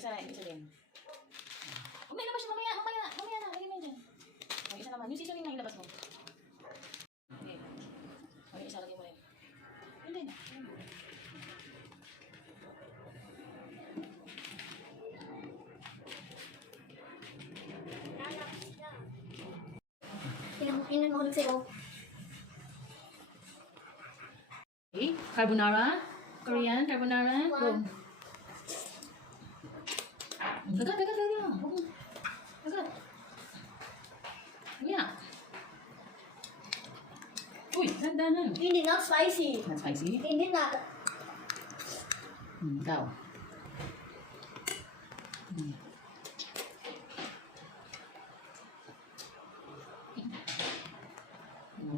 isa din. Huwag na ilabas yun, mamaya na, lagay mo yun dyan. Yung isa naman, yung seasoning na ilabas mo. Okay. Yung isa lagay mo rin. Yun din. Inan mo nagsigaw. Okay, carbonara. Korean carbonara. Go. Agad. Agad. Yeah. Uy, dandanan. Hindi not spicy. Not spicy? Hindi na. Ikaw.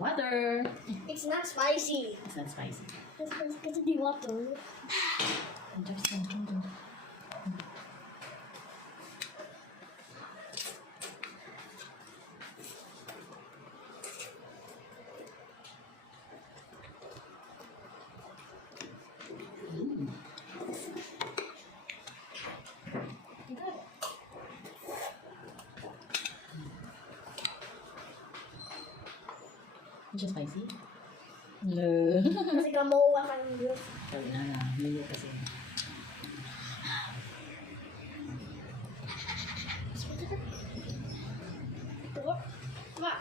Water. It's not spicy. It's not spicy. It's the water. Is it spicy? No. Kasi kamuha ka ng Diyos. Sabi na na, hindi kasi. Ma.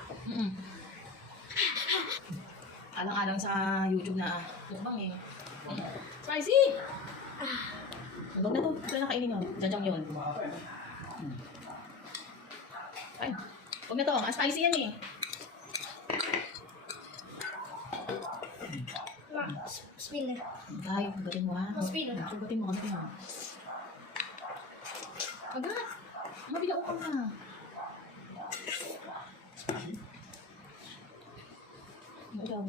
Alang-alang sa YouTube na mukbang eh. Spicy! Huwag na to. Ito na kainin nyo. Jajang yun. Ay. Huwag na to. Spicy yan eh. Ma. Spin na. Ay, hugatin mo ha. Spin. Hugatin mo kasi ha. Agad. Mabila ko na. Ikaw.